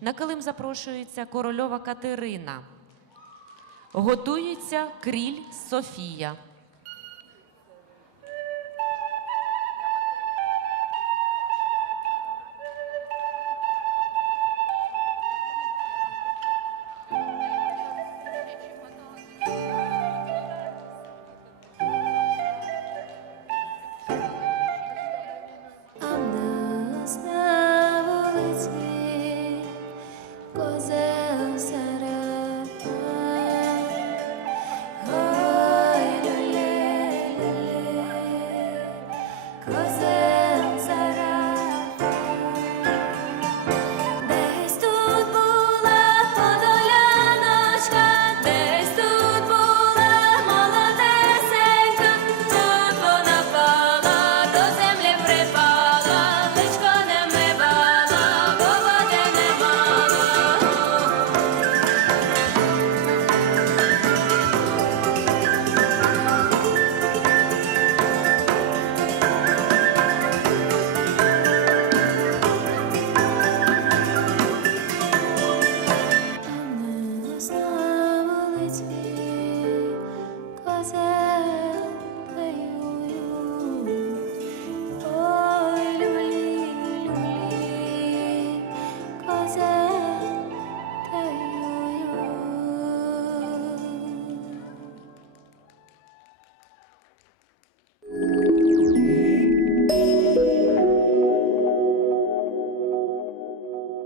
На килим запрошується корольова Катерина. Готується кріль Софія. Cause Cause